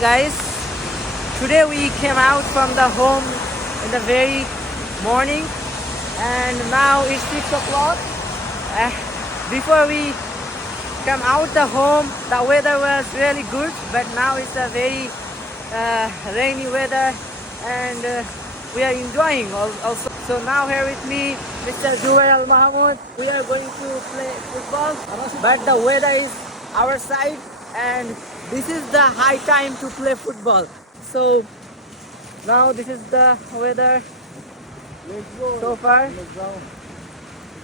guys, today we came out from the home in the very morning and now it's 6 o'clock. Before we come out the home, the weather was really good, but now it's a very rainy weather and we are enjoying also. So now here with me Mr. Zubair Al Mahmoud, we are going to play football, but the weather is our side and this is the high time to play football. So now this is the weather so far,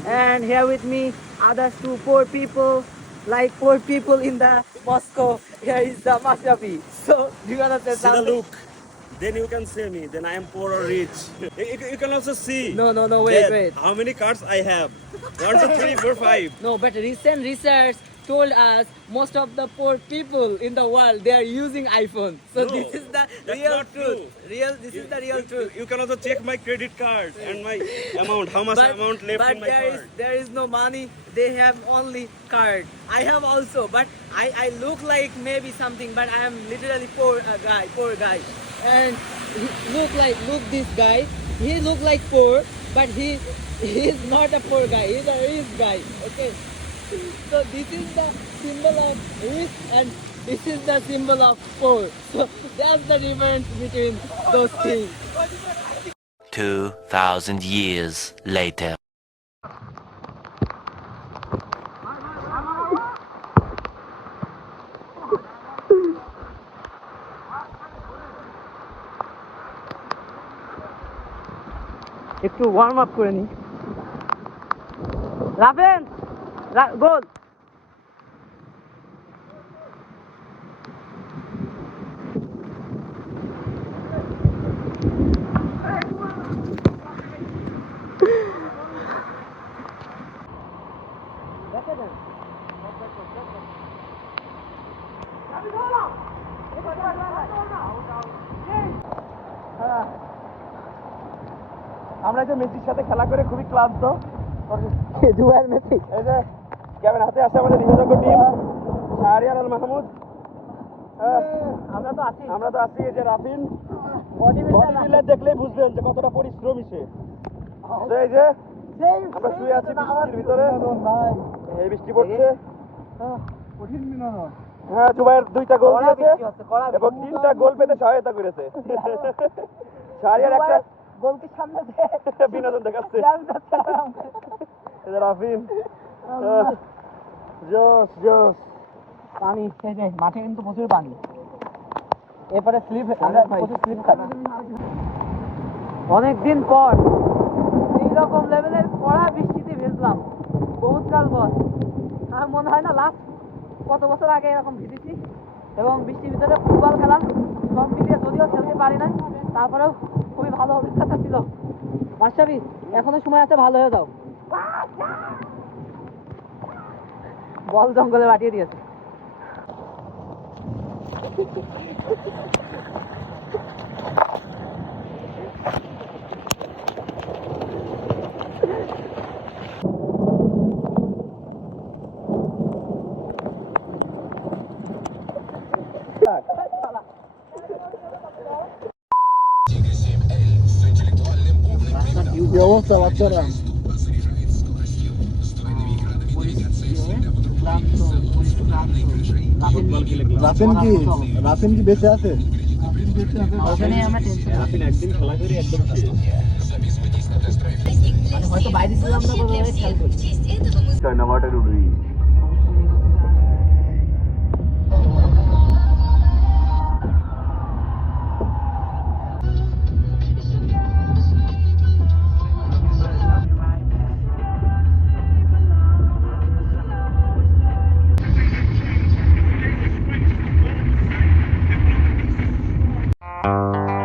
and here with me others two poor people, like poor people in the Moscow. Here is the Mashrafi. So do you wanna say See the something? look. Then you can say me. Then I am poor or rich. You can also see. No, that wait. How many cards I have? 1, 2, 3, 4, 5. No, but recent research told us most of the poor people in the world, they are using iPhone. So No, this is the that's real not truth. true. This is the real truth. You can also check my credit card and my amount. How much amount left in my card? There is no money. They have only card. I have also, but I look like maybe something, but I am literally poor guy. And look this guy. He look like poor, but he is not a poor guy. He's a rich guy. Okay. So this is the symbol of rich and this is the symbol of poor. So that's the difference between those things. 2,000 years later. একটু warm up করে নি। রাফেন গোল। আমরা যে মেসির সাথে খেলা করে খুবই ক্লান্ত। জুবায়ের মেসি। এই যে ক্যামেরা হাতে আছে আমাদের নির্বাচক টিম শাহরিয়ার আল মাহমুদ। আমরা তো আছি। এই যে রাফিন বডি বিল্ডার দেখলেই বুঝবেন যে কতটা পরিশ্রমী সে। তো এই যে আমরা শুয়ে আছি বৃষ্টির ভিতরে, এই বৃষ্টি পড়ছে। হ্যাঁ, জুবায়ের 2টা গোল দিয়েছে এবং 3টা গোল পেতে সহায়তা করেছে। শাহরিয়ার একটা গোলকে সামনে বিনোদন দেখাচ্ছে। এই যে রাফিন, জোস পানি, এই যে মাঠে কিন্তু প্রচুর পানি। এরপরে প্রচুর স্লিপ খাই। অনেকদিন পর এইরকম লেভেলের পড়া বৃষ্টিতে ভিজলাম, বহুত কাল পর। আমার মনে হয় না লাস্ট কত বছর আগে এরকম ভিজেছি। এবং বৃষ্টির ভিতরে ফুটবল খেলাম, সব মিলিয়ে যদিও খেলতে পারি না, তারপরেও খুবই ভালো অভিজ্ঞতা ছিল। মাশরাফি, এখনো সময় আছে, ভালো হয়ে যাও। বল জঙ্গলে বাটিয়ে দিয়েছে। কি অবস্থা বাচ্চারা? রাফিন কি বেঁচে আছে? রাফিন একদিন খেলা করে একদম হয়তো বাইরে ছিলাম না, Karnavatar Udui.